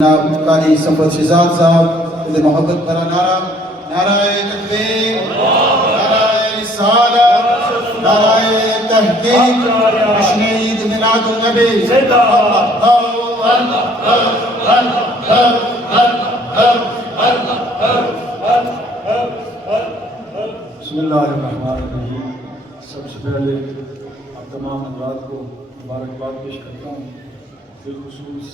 قاری صفت شہزاد صاحب محبت بھرا نعرہ نعرہ تکبیر نعرہ رسالت نعرہ تحقیق جشن عید میلاد النبی بسم اللہ الرحمن الرحیم۔ سب سے پہلے آپ تمام حضرات کو مبارکباد پیش کرتا ہوں، بالخصوص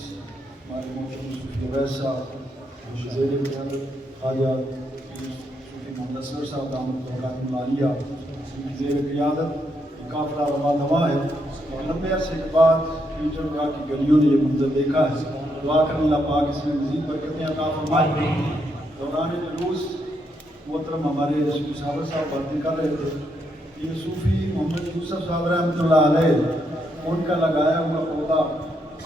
ہمارے محترم صوفی عویس صاحب، زیر قیادت خواجہ صوفی محمد اصغر صاحب دامت برکاتہ العالیہ کی زیر قیادت یہ قافلہ رواں دواں ہے اور لمبے عرصے کے بعد پیٹر گاہ کی گلیوں نے یہ منظر دیکھا ہے۔ دعا کریں اللہ پاک اس میں مزید برکتیں عطا فرمائے۔ دوران جلوس محترم ہمارے رسول صاحب باتیں کر رہے تھے، یہ صوفی محمد یوسف صاحب رحمۃ اللہ علیہ ان کا لگایا ہوا پودا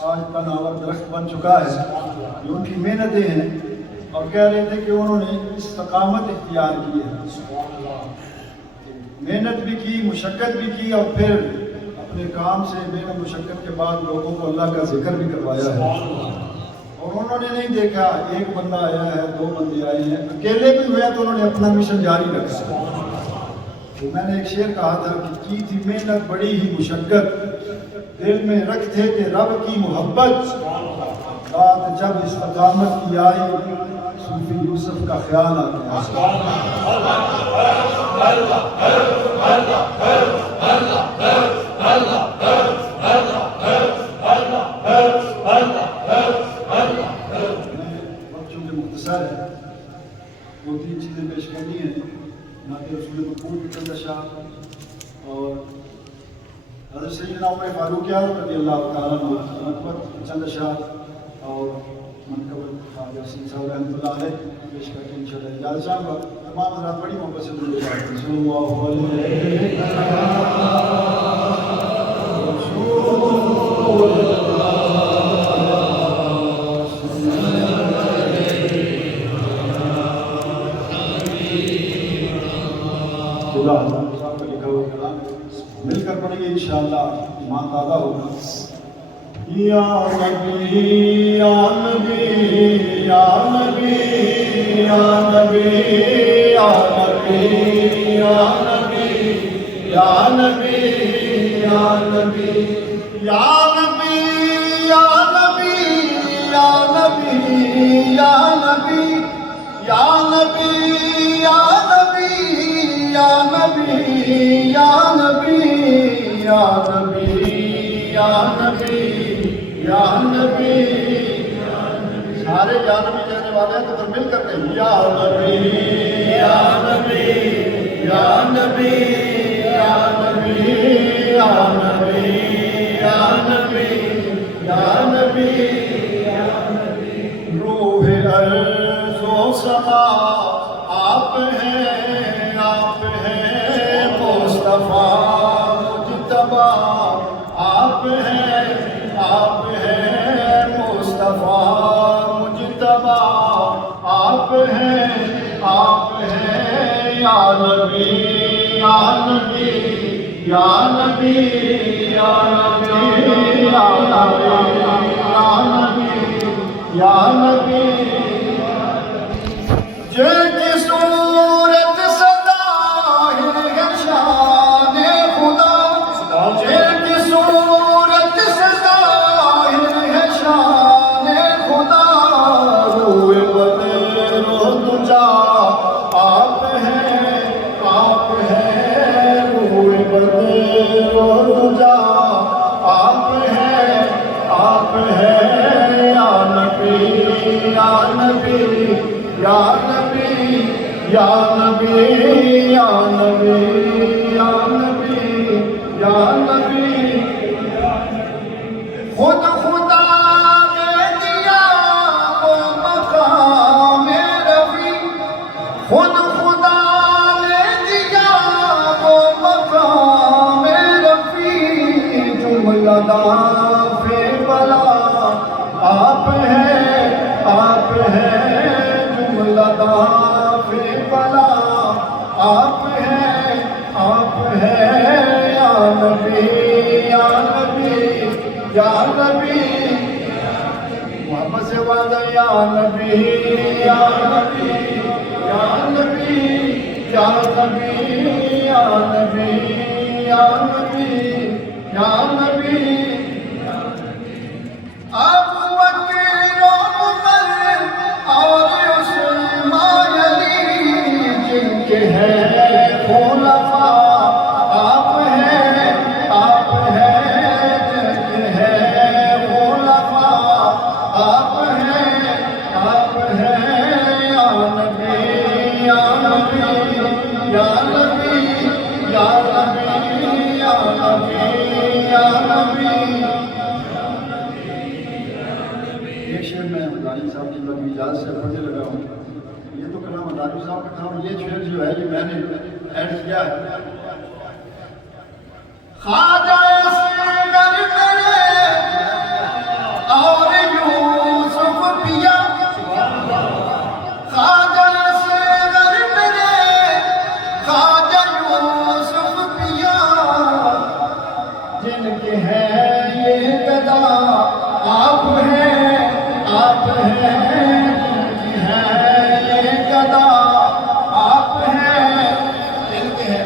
آج تناور درخت بن چکا ہے۔ یہ ان کی محنتیں ہیں اور کہہ رہے تھے کہ انہوں نے استقامت اختیار کی ہے، محنت بھی کی، مشقت بھی کی اور پھر اپنے کام سے محنت مشقت کے بعد لوگوں کو اللہ کا ذکر بھی کروایا ہے۔ اور انہوں نے نہیں دیکھا ایک بندہ آیا ہے، دو بندے آئے ہیں، اکیلے بھی ہوئے تو انہوں نے اپنا مشن جاری رکھا۔ تو میں نے ایک شعر کہا تھا کہ کی تھی محنت بڑی ہی مشقت، دل میں رکھتے تھے رب کی محبت، بات جب استقامت کی آئی صوفی یوسف کا خیال آ گیا۔ وقت چونکہ مختصر ہے، دو تین چیزیں پیش کرنی ہیں۔ نعت رسول مقبول کی چند اشعار اور حضرت سیدنا عمر فاروق اعظم رضی اللہ تعالیٰ عنہ منقبت چند اشعار اور منقبت خواجہ حسین صاحب رحمۃ اللہ علیہ پیش کر کے انشاءاللہ اجازت چاہوں گا۔ تمام حضرات بڑی محبت سے درود پڑھتے ہیں۔ صلی اللہ علیہ مل کر پڑھیں گے انشاءاللہ، ایمان تازہ ہوگا۔ یا نبی یا نبی یا نبی یا نبی یا نبی یا نبی یا نبی یا نبی یا نبی یا نبی یا نبی یا نبی یا نبی یا نبی یا نبی یا نبی یا نبی یا نبی یا نبی، سارے یا نبی کہنے والے ہیں تو پھر مل کر کہیں یا نبی یا نبی یا نبی یا نبی یا نبی یا نبی یا نبی یا نبی۔ روح ارض و سما آپ ہیں، آپ ہیں مصطفیٰ مجتبیٰ، آپ ہیں، آپ ہیں مصطفیٰ مجتبیٰ، آپ ہیں، آپ ہیں یا نبی یا نبی یا نبی یا نبی یا نبی یا نبی یا نبی۔ جن کی صورت ظاہر ہے شان خدا، جن کی صورت ظاہر ہے شان خدا، روح بدر و دجا آپ ہیں، آپ ہیں روح بدر و دجا، آپ ہیں، آپ ہیں یا نبی یا نبی یا نبی یا نبی یا نبی یا نبی یا نبی۔ خود خدا نے دیا وہ مقام رفیع، خود خدا نے دیا وہ مقام رفیع، جملہ دافع بلا آپ ہیں، آپ ہیں جملہ دافع بلا، آپ ہیں، آپ ہیں یا نبی یا نبی یا نبی، محمد سے وعدہ نبی یا نبی یا نبی یا نبی یا نبی یا نبی یا نبی ابو بکر عمر اور عثمان علی جن کے ہیں خلفاء آپ ہیں جن کے ہیں خلفاء آپ ہیں یا نبی یا نبی یا نبی یا نبی یا نبی یا نبی یہ شعر میں مداری صاحب کی لمبی اجازت سے پڑھنے لگا ہوں. یہ تو کلام مداری صاحب کا کام. یہ شعر جو ہے یہ میں نے ایڈ کیا ہے. خواجہ اصغر میرے اور یوسف پیا خواجہ اصغر میرے خواجہ یوسف پیا جن کے ہیں یہ گدا آپ ہیں جن کے ہیں یہ گدا آپ ہیں جن کے ہیں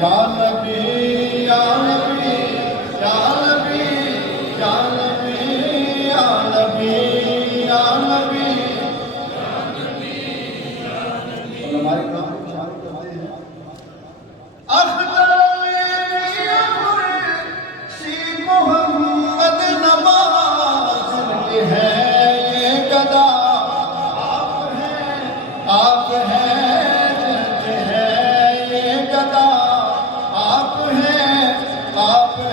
یا نبی یا نبی یا نبی یا نبی یا نبی یا نبی علماء کرام کو اشارہ کرتے ہیں اختر سی محمد نواز جن کے ہیں یہ گدا آپ ہیں جن کے ہیں یہ گدا آپ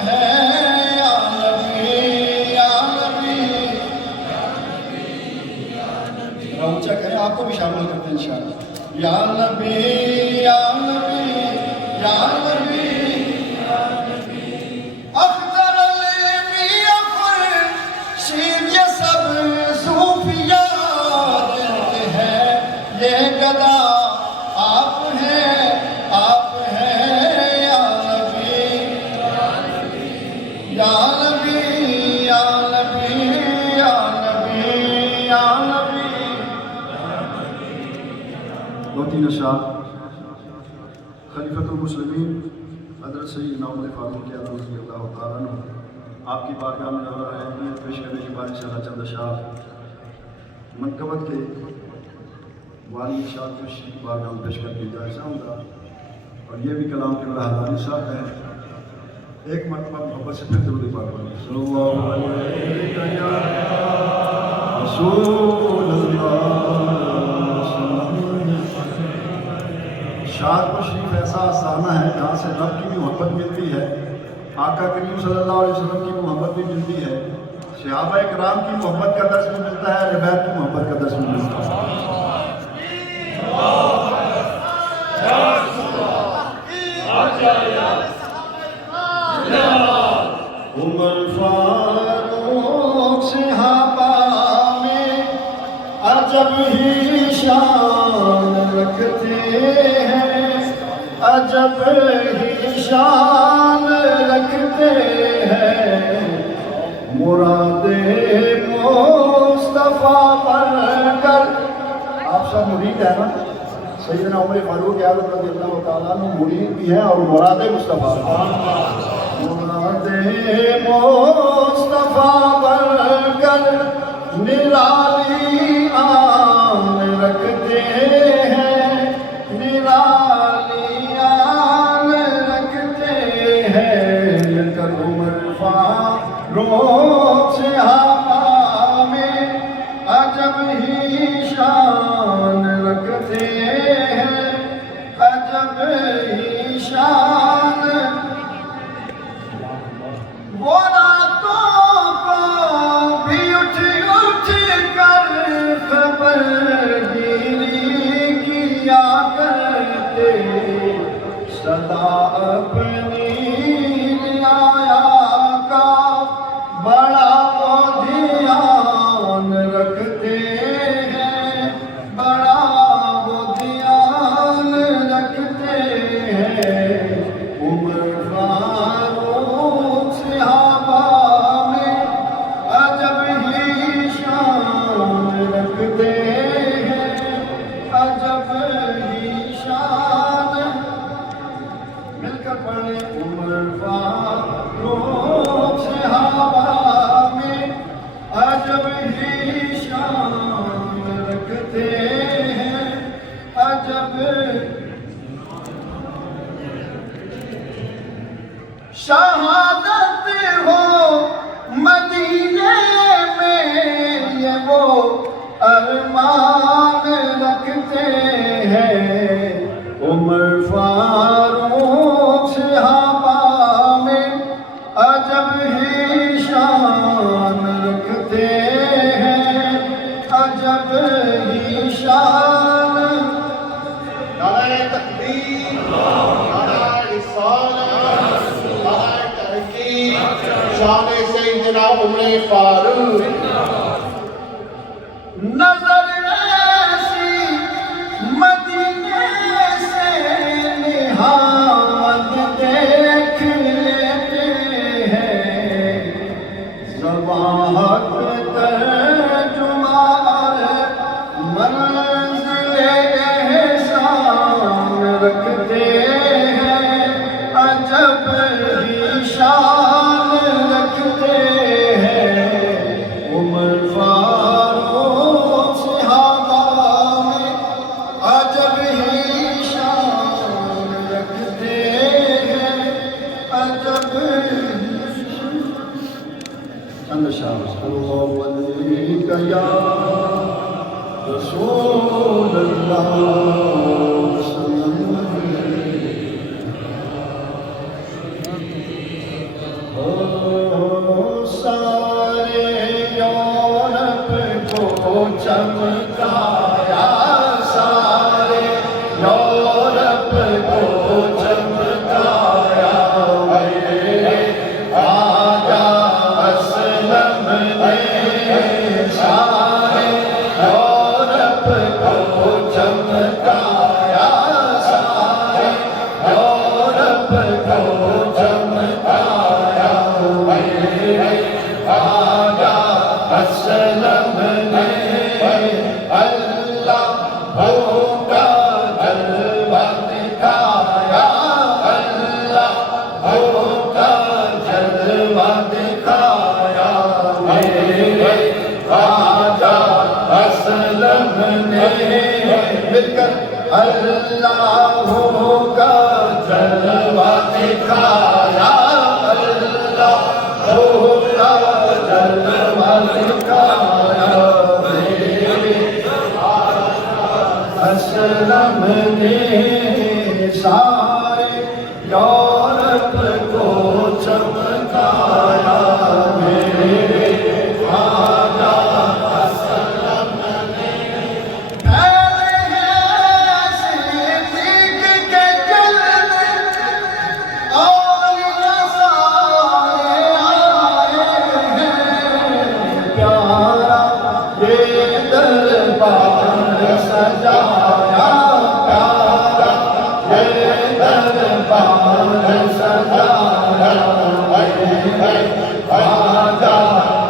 ہیں یا نبی یا نبی اونچا کریں آپ کو بھی شامل کرتے ہیں انشاءاللہ یا نبی یا نبی یا نبی اختر المیاں خورشید یہ سب صوفیاء جن کے ہیں یہ گدا آپ ہیں یا نبی یا نبی یا نبی یا نبی یا نبی. دو تین اشعار خلیفۃ المسلمین حضرت سیدنا عمر فاروق اعظم رضی اللہ تعالیٰ عنہ آپ کی بارگاہ میں نظر آئے ہیں. پیش کرنے کے بعد انشاءاللہ چند اشعار منقبت کے والی اشعار کو شریف بارگاہ میں پیش کر کے جائزہ ہوں گا. اور یہ بھی کلام کے حضرانی صاحب ہے. ایک مرتبہ محبت سے پھر درود پاک پڑھیں. صلی اللہ علیہ یا رسول اللہ. شاد و شریف ایسا آستانہ ہے جہاں سے رب کی بھی محبت ملتی ہے, آقا کریم صلی اللہ علیہ وسلم کی محبت بھی ملتی ہے, صحابہ کرام کی محبت کا درس بھی ملتا ہے, ربیت کی محبت کا درس بھی ملتا ہے. عمر فاروق صحابہ میں عجب ہی شان رکھتے ہیں, عجب ہی شان رکھتے ہیں. مراد مصطفیٰ پر کر آپ سب مرید ہیں نا. سیدنا عمر فاروق اعظم رضی اللہ تعالیٰ عنہ مرید بھی ہیں اور مراد مصطفیٰ مراد مصطفیٰ پر کر نرالی آن رکھتے ہیں, نرالی آن رکھتے ہیں. کر عمر فاروق صحابہ میں عجب ہی شان رکھتے ہیں, عجب ہی شان. وہ راتوں کو بھی اٹھ کر خبر گیری کیا کرتے, صدا اپنی آیا کا بڑا وہ دھیان رکھتے ہیں, بڑا وہ دھیان رکھتے ہیں. عمر فاروق صحابہ میں عجب ہی شان رکھتے شہادت ہو مدینے میں یہ وہ ارمان رکھتے ہیں عمر فاروق صحابہ میں عجب ہی شان رکھتے ہیں عجب ہی شان نعرہ تکبیر نعرہ رسالت نعرہ تحقیق شان سیدنا عمر فاروق نظر ایسی مدینے سے نہاد دیکھ لیتے ہیں زبان حق ترجمہ منزل احسان رکھتے ہیں عجب ہی شان رکھتے ہیں عمر فاروق صحابہ میں عجب ہی شان رکھتے ہیں عجب چند شاہ اللہ علیہ یا رسول اللہ صلی اللہ سارے یورپ کو چمکایا سارے یورپ کو چمکایا میرے آقا اسلم نے سارے یورپ کو چمکایا سارے یورپ کو چمکایا میرے آقا اسلم نے اللہ کا جلوہ دکھایا اللہ کا جلوہ دکھایا میرے آقا اسلم نے مل کر اللہ کا جلوہ دکھایا اللہ کا جلوہ دکھایا میرے اسلم نے سارے یورپ کو چمکایا میرے آقا اسلم نے پھیلے ہیں صدیق کے جلوے اولیاء سارے آئے ہیں پیارا یہ دربار سجایا پیارا یہ دربار سجایا میرے آقا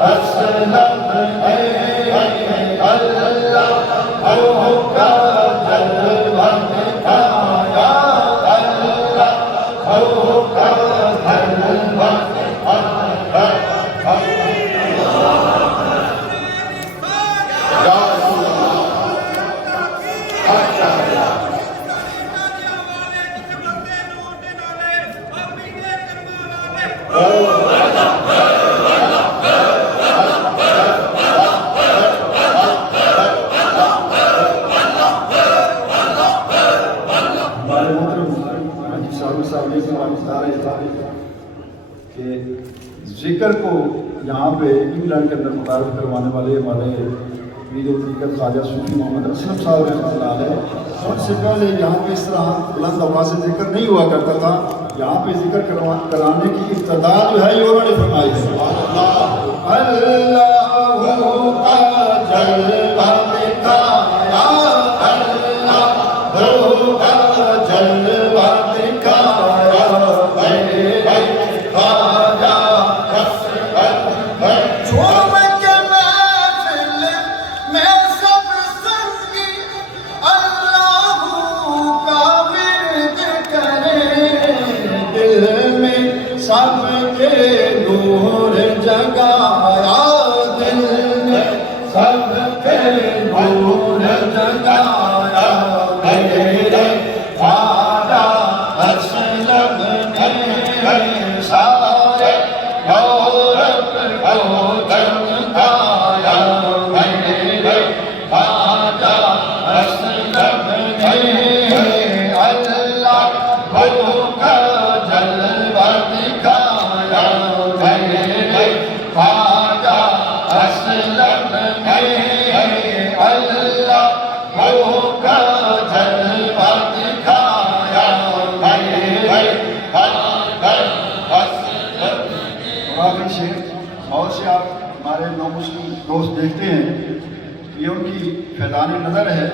اسلم نے اللہ کا جلوہ دکھایا اللہ کا جلوہ ہمارے محترم صاحب صاحب یہ بتا رہے تھے کہ ذکر کو یہاں پہ انگلینڈ کے اندر متعارف کروانے والے ہمارے پیر الحقیقت خواجہ صوفی محمد اسلم صاحب رحمۃ اللہ علیہ سب سے پہلے یہاں پہ اس طرح بلند آواز سے ذکر نہیں ہوا کرتا تھا. یہاں پہ ذکر کرانے کی ابتدا جو ہے یہ انہوں نے فرمائی ہے. اللہ کا جلوہ دکھایا اللہ کا جلوہ دکھایا میرے خواجہ جھوم کے محفل میں سب سنگی اللہ کا ورد کرے دل میں سب کے نور جگایا دل میں سب کے نور جگایا میرے خواجہ اسلم نے دیکھتے ہیں یہ ان کی فیضان نظر ہے